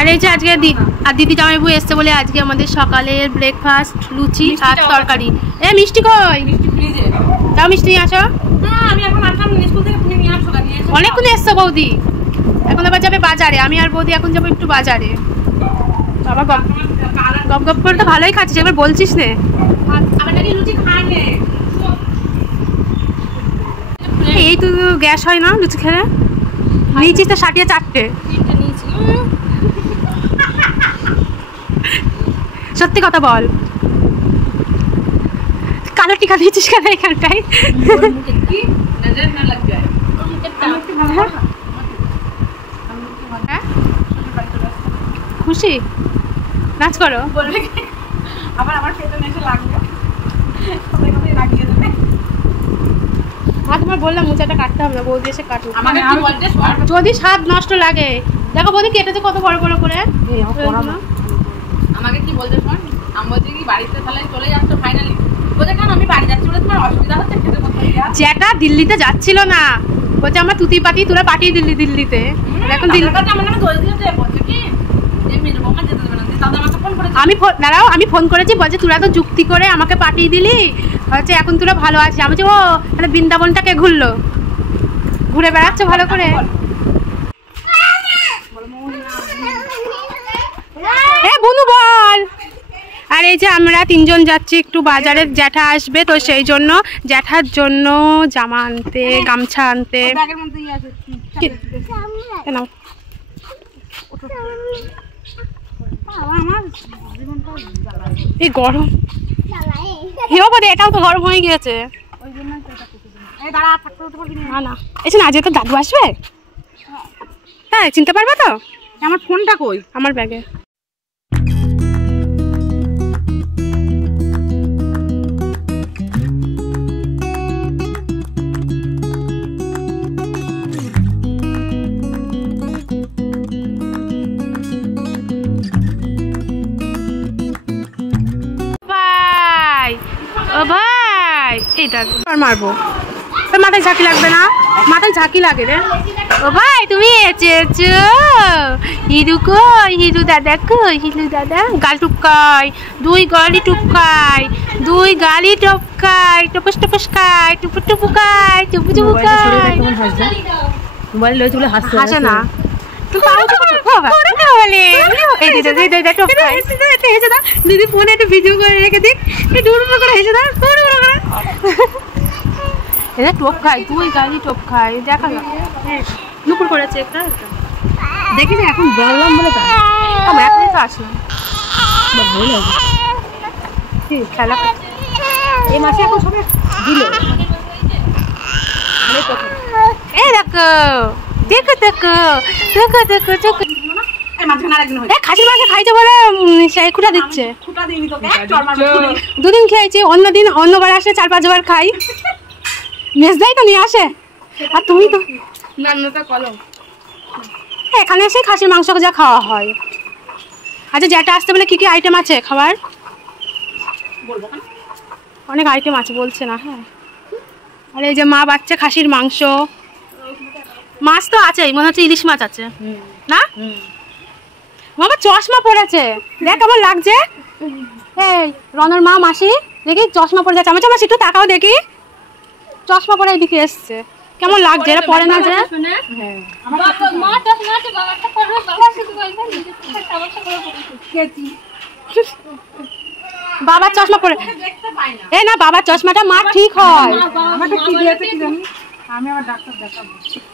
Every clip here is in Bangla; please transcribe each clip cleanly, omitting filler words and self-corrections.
আর এই যে আজকে দিদি জামাইবু এসছে বলে আজকে আমাদের সকালের ব্রেকফাস্ট লুচি আর তরকারি। মিষ্টি কই? তাও মিষ্টি নিয়ে আসো। অনেকক্ষণ এসছো বৌদি, এখন আবার যাবে বাজারে। আমি আর বৌদি এখন যাবো একটু বাজারে। বাবা গপ গপ করে তো ভালোই খাচ্ছিস, এবার বলছিস নে। এই তো গ্যাস হয় না লুচি খেলে? নিয়েছিস তো 4টে। সত্যি কথা বল, কালো টিকা দিয়েছিস কেন এখানটায়? খুশি নাচ করো। তোমার বললাম মোচাটা কাটতে হবে না, বৌদি এসে কাটবো। যদি স্বাদ নষ্ট লাগে, দেখো বৌদি কেটেছে কত বড় বড় করে। আমাকে কি বলতে শোন, আমি বলছি কি বাড়িতে তাহলে চলে যাচ্ছ ফাইনালি? বলছে কেন আমি বাড়ি যাচ্ছি বলে তোমার অসুবিধা হচ্ছে? খেতে কোথায় যেটা দিল্লিতে যাচ্ছিল না, বলছে আমার তুতি পাতি তোরা পাঠিয়ে দিল্লি দিল্লিতে। এখন দিল্লিতে আমার নামে দোষ দিয়েছে, বলছে কি যে মেজো বৌমা যেতে দেবে না। তাহলে আমাকে ফোন করেছে, আমি ফোন করেছি, বলছে তোরা তো যুক্তি করে আমাকে পাঠিয়ে দিলি, হচ্ছে এখন তোরা ভালো আছিস। আমি বলছি ও তাহলে বৃন্দাবনটাকে ঘুরে বেড়াচ্ছে ভালো করে। বুনু বল। আর এই যে আমরা 3জন যাচ্ছি একটু বাজারে, জ্যাঠা আসবে তো সেই জন্য জ্যাঠার জন্য জামা আনতে, গামছা আনতে। এই গরম এটাও তো গরম হয়ে গিয়েছে। না এসে না, আজকে তো দাদু আসবে। হ্যাঁ চিনতে পারবে তো? আমার ফোনটা কই? আমার ব্যাগে। ও ভাই এই দেখ মারবো, মাথায় ঝাঁকি লাগবে না? মাথায় ঝাঁকি লাগে রে। ও ভাই তুমি এসেছো? হিরু কই? হিরু দাদা কই? হিরু দাদা গাল টুপকাই, 2 গালি টুপকাই, 2 গালি টপকাই, টপস টপস খাই, টুপু টুপু খাই, টুপু টুপু খাই। মোবাইল লয়ে চলে হাসে না দিদি ফোনে একটু ভিডিও করে রেখে দিক, করে হেসে দাও। এটা টপ খাই, 2 গালি টপ খাই, দেখা গেল নুকুর করেছে একটা। দেখি না এখন বললাম বলে এখনই তো আসলাম। খেলা এই মাসে এখন সবাই দিল। দেখো দেখো দেখো দেখো দেখো খাসির মাংস খাইছে বলে সেই খুঁটা দিচ্ছে। 2 দিন খেয়েছি, অন্যবার আসে 4-5 বার খাই। মেজদাই তো নিয়ে আসে। আর তুমি তো এখানে এসে খাসির মাংস যা খাওয়া হয়। আচ্ছা যেটা আসতে বলে কি কি আইটেম আছে খাবার? অনেক আইটেম আছে বলছে না। হ্যাঁ আর এই যে মা বাচ্চা খাসির মাংস, মাছ তো আছেই, মনে হচ্ছে ইলিশ মাছ আছে না? মামা চশমা পড়েছে, দেখ কেমন লাগছে। এই রনর মা মাসি দেখি চশমা পরে যাচ্ছে। আমার মাসি একটু তাকাও দেখি, চশমা পরে এদিকে এসছে, কেমন লাগছে? এটা পরে না যে বাবার চশমা পরে। এই না বাবার চশমাটা মা ঠিক হয়,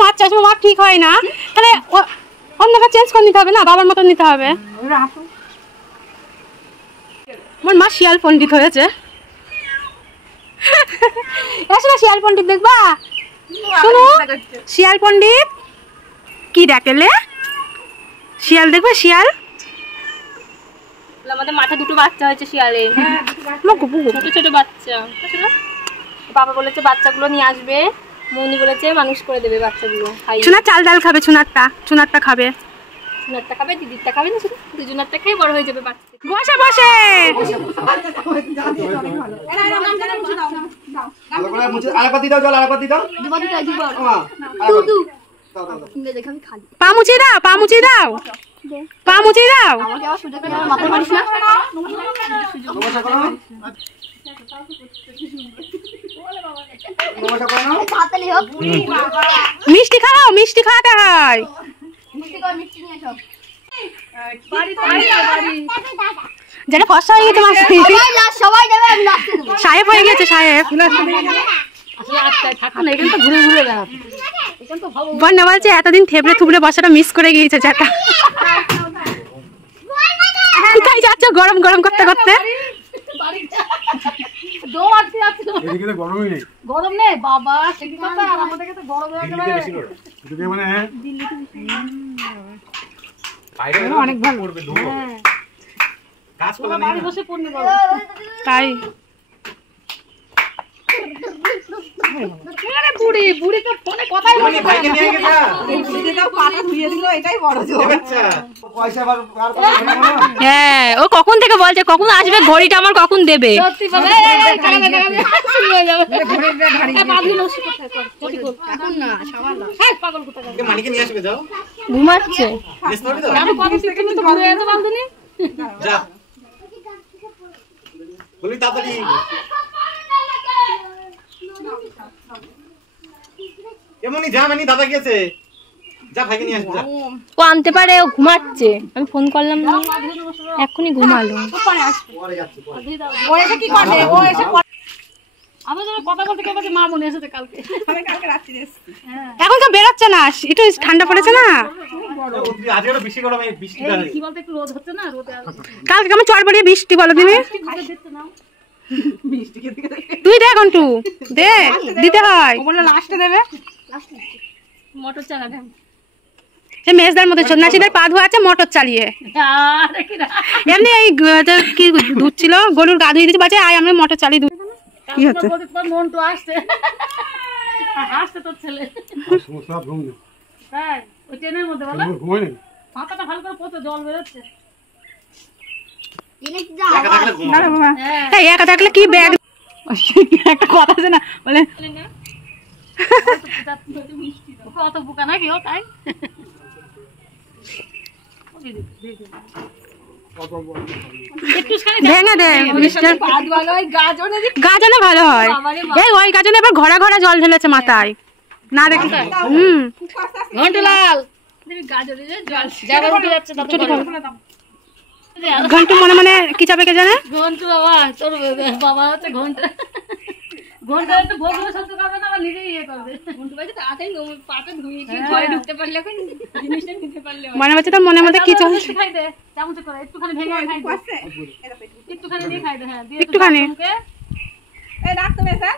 মার চশমা মা ঠিক হয় না, তাহলে অন্যটা চেঞ্জ করে নিতে হবে না, বাবার মতো নিতে হবে। আমার মা শিয়াল পণ্ডিত হয়েছে। এসো শিয়াল পণ্ডিত দেখবা। শোনো শিয়াল পণ্ডিত কি দেখলে? শিয়াল দেখবে? শিয়াল আমাদের মাথা 2টো বাচ্চা হয়েছে শিয়ালে, ছোট ছোট বাচ্চা। বাবা বলেছে বাচ্চাগুলো নিয়ে আসবে, মনি বলেছে মানুষ করে দেবে বাচ্চাগুলো। চুনার চাল ডাল খাবে, চুনারটা খাবে, চুনারটা খাবে, দিদিরটা খাবে না, শুধু দুজনারটা খেয়ে বড় হয়ে যাবে বাচ্চা। বসে বসে পা মুছে দাও, পা মুছে দাও, পা মুছিয়ে দাও। মিষ্টি খাও, মিষ্টি খাওয়াতে হয়। যেটা ফর্সা হয়ে গেছে মাসি, সাহেব হয়ে গেছে সাহেব। বন্যা বলছে এতদিন থেবড়ে থুবড়ে বসাটা মিস করে গিয়েছে যেটা। কোথায় যাচ্ছ গরম গরম করতে করতে? গরম নেই বাবা, অনেক ভালো তাই। হ্যাঁ, ও কখন থেকে বলছে কখন আসবে, ঘড়িটা আমার কখন দেবে। ঘুমাচ্ছে। ও আনতে পারে, ও ঘুমাচ্ছে, আমি ফোন করলাম না, এক্ষুনি ঘুমালো। এখন তো বেরোচ্ছে না, একটু ঠান্ডা পড়েছে না, কালকে আমার চড় পড়িয়ে বৃষ্টি বলো তুমি। তুই দে ঘন্টু দে, দিতে হয় লাস্টে দেবে। মোটর চালাবে মেজদার মধ্যে সন্ন্যাসীদের পা ধোয়া আছে মোটর চালিয়ে। এমনি এই কি দুধ ছিল, গরুর গা ধুয়ে দিচ্ছে, বাজে আয় আমি মোটর চালিয়ে দুধ। কি হচ্ছে মন্টু আসছে, হাসছে তোর ছেলে। তাই ওই ট্রেনের মধ্যে বলো মাথাটা ভালো করে পড়তে, জল বেরোচ্ছে। একা থাকলে কি ব্যাগ, একটা কথা আছে না বলে কত বোকা নাকি ও, তাই ভেঙে দে। গাজনে ভালো হয়, এই ওই গাজনে এবার ঘোরা ঘোরা জল ঢেলেছে মাথায় না দেখি। ঘন্টুলাল ঘন্টু মনে মনে কি চাপে কে জানে। ঘন্টু বাবা, তোর বাবা হচ্ছে ঘন্টা, ঘন্টা একটু ভোগলে সহ্য করবে না, আবার নিজেই ইয়ে করবে। ঘন্টু ভাই তাড়াতাড়ি পাটা ধুয়ে ঘরে ঢুকতে পারলে, এখন জিনিসটা নিতে পারলে মনে হচ্ছে তোর মনে মধ্যে কি চলছে। খাই দে চামচে করে, একটুখানি ভেঙে খাই দে, একটুখানি দিয়ে খাই দে। হ্যাঁ একটুখানি এই রাখ তো স্যার,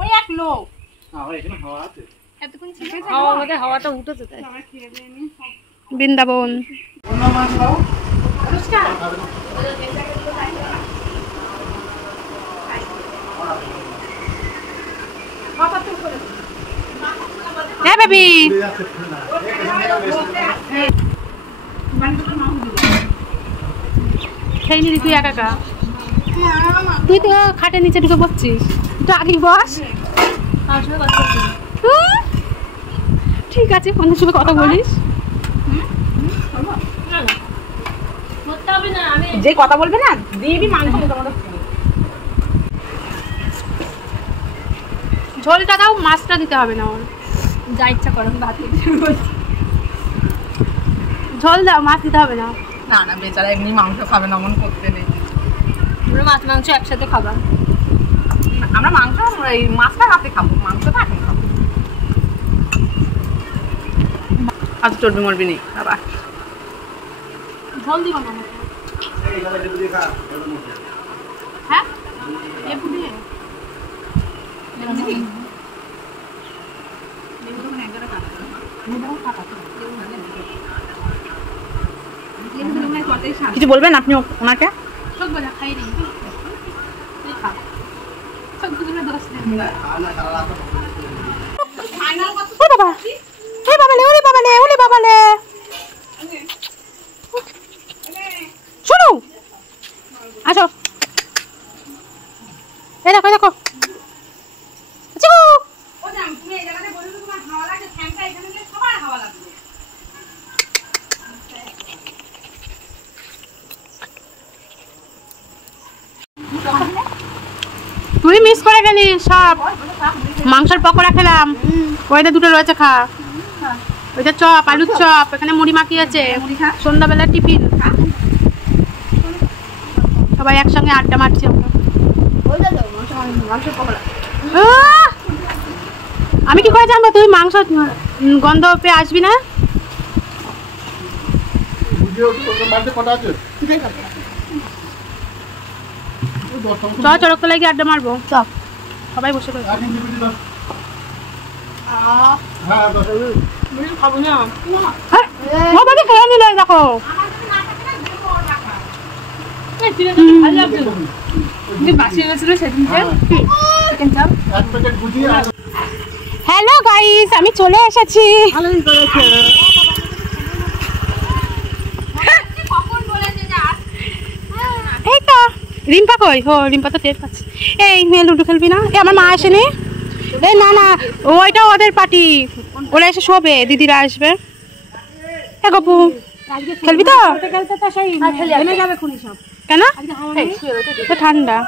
ওই এক লোক হাওয়া আছে, এতক্ষণ ছিল হাওয়া, মধ্যে হাওয়াটা উঠেছে তাই। বৃন্দাবন হ্যাঁ বেবি, খেয়ে নিবি তুই একা একা, তুই তো খাটের নিচে ঢুকে বসছিস, একটু আগে বস। ঠিক আছে, ফোনের সঙ্গে কথা বলিস, যে কথা বলবে না দিবি মাংস। ঝোলটা দাও, মাছটা দিতে হবে না, ওর যা ইচ্ছা করো, ভাত ঝোল দাও, মাছ দিতে হবে না। না না, বেচারা এমনি মাংস খাবে না, মন করতে নেই। তোমরা মাছ মাংস একসাথে খাবা, আমরা মাংস এই মাছটা রাতে খাবো, মাংসটা এখন খাবো। আজ চর্বি মরবি নেই বাবা, ঝোল দিব না। হ্যাঁ লেবু দিয়ে কিছু বলবেন আপনি ওনাকে? শোনো আসো, এই দেখো দেখো কোথায় গেলি সব? মাংসের পকোড়া খেলাম, ওইটা দুটো রয়েছে, খা। ওইটা চপ, আলুর চপ, এখানে মুড়ি মাখিয়েছে, সন্ধ্যাবেলার টিফিন। সবাই একসঙ্গে আড্ডা মারছি আমরা। আমি কি করে জানবো তুই মাংস গন্ধ পেয়ে আসবি না? চড়কতলায় গিয়ে আড্ডা মারবো, সবাই বসে রয়েছে। খেয়ে নিল, দেখো হ্যালো গাইস, আমি চলে এসেছি। এই তো রিম্পা কই? ও রিম্পা তো টের পাচ্ছে। এই মেয়ে লুডো খেলবি না? এ আমার মা আসেনি। এই না না, ওইটা ওদের পার্টি, ওরা এসে শোবে, দিদিরা আসবে। এ গপু খেলবি তো? কেন? তো ঠান্ডা।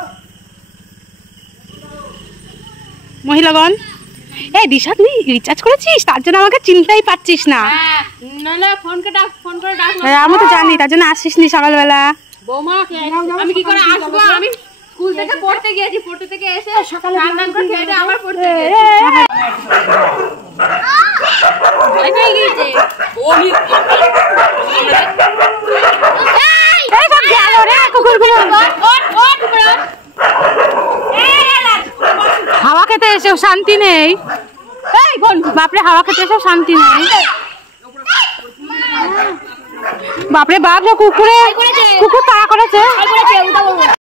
মহিলাগণ, এই দিশা তুই রিচার্জ করেছিস, তার জন্য আমাকে চিনতেই পারছিস না। আমি তো জানি, তার জন্য আসিস নি সকালবেলা। আমি কি করে আসবো? আমি স্কুল থেকে পড়তে গিয়েছি, পড়তে থেকে এসে সকালে রান্না করে খেয়ে আবার পড়তে গিয়েছি। হাওয়া খেতে এসেও শান্তি নেই। বাপরে, হাওয়া খেতে এসেও শান্তি নেই। বাপরে বাপ, কুকুর তাড়া করেছে।